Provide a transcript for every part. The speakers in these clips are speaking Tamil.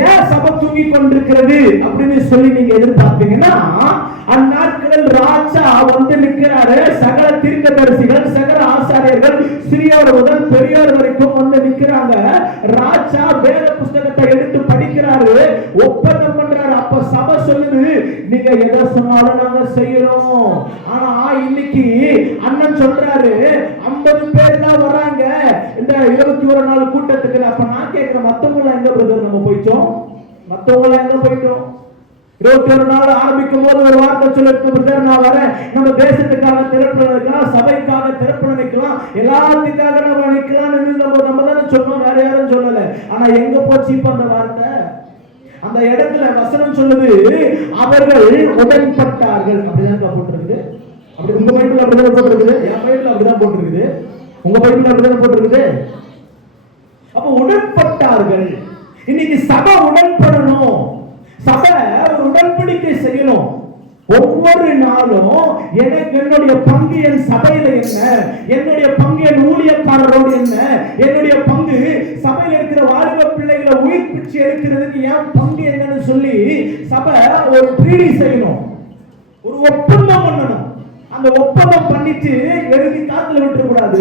ஏன் சபை தூங்கி கொண்டிருக்கிறது அப்படின்னு சொல்லி நீங்க எதிர்பார்த்தீங்கன்னா, அந்நாட்களில் ராஜா வந்து நிற்கிறாரு. சகல தீர்க்கதரிசிகள், சகல ஆசாரியர்கள், சிறியோர் முதல் பெரியோர் வரைக்கும் வந்து நிற்கிறாங்க. ராஜா வேத புஸ்தகத்தை எடுத்து படிக்கிறாரு, ஒப்பந்தம் பண்றாரு. அப்ப சபை சொல்லுது, நீங்க எதை சொன்னாலும் நாங்க செய்யறோம். ஆனா இன்னைக்கு அண்ணன் சொல்றாரு 50 பேர் தான் வராங்க இந்த 21 நாள் கூட்டத்துக்கு. அப்ப நான் கேட்கிறேன், மத்தவங்க எங்க பிரதர் நம்ம போயிட்டோம்? மத்தவங்க எங்க போயிட்டோம்? 21 நாள் ஆரம்பிக்கும் போது ஒரு வார்த்தை சொல்லிட்டு, பிரதர் நான் வரேன், நம்ம தேசத்துக்காக திறப்பட நிற்கலாம், சபைக்காக திறப்பட நிற்கலாம், எல்லாத்துக்காக நம்ம நிற்கலாம் நம்ம தானே சொன்னோம், வேற யாரும் சொல்லல. ஆனா எங்க போச்சு இப்ப அந்த வார்த்தை? அந்த இடத்துல வசனம் சொல்லுது, அவர்கள் உடன்பட்டார்கள். அப்படிதான் போட்டிருக்குது. அப்படி உங்க பைபிள் அப்படிதான் போட்டிருக்குது, என் பைபிள் அப்படிதான் போட்டிருக்குது, உங்க பைபிள் அப்படிதான் போட்டிருக்குது. அப்ப உடன்பட்டார்கள். இன்னைக்கு சபை உடன்படணும், சபை ஒரு உடன்படிக்கை செய்யணும். ஒவ்வொரு நாளும் எனக்கு என்னுடைய பங்கு என் சபையில என்ன, என்னுடைய பங்கு என் ஊழியக்காரரோடு என்ன, என்னுடைய பங்கு சபையில் இருக்கிற வாலிப பிள்ளைகளை உயிர்ப்பிச்சு எடுக்கிறதுக்கு என் பங்கு என்னன்னு சொல்லி சபை ஒரு ட்ரீடி செய்யணும், ஒரு ஒப்பந்தம் பண்ணணும். அந்த ஒப்பந்தம் பண்ணிட்டு எழுதி காத்துல விட்டு கூடாது.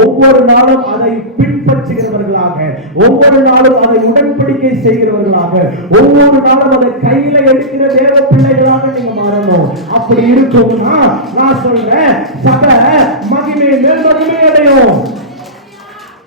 ஒவ்வொரு நாளும் அதை பின்பற்றுகிறவர்களாக, ஒவ்வொரு நாளும் அதை உடன்படிக்கை செய்கிறவர்களாக, ஒவ்வொரு நாளும் அதை கையில எடுக்கிற தேவ பிள்ளைகளாக நீங்க மாறணும். அப்படி இருக்கும்னா நான் சொல்றேன், சபை மகிமை மேல் மகிமை அடையும்.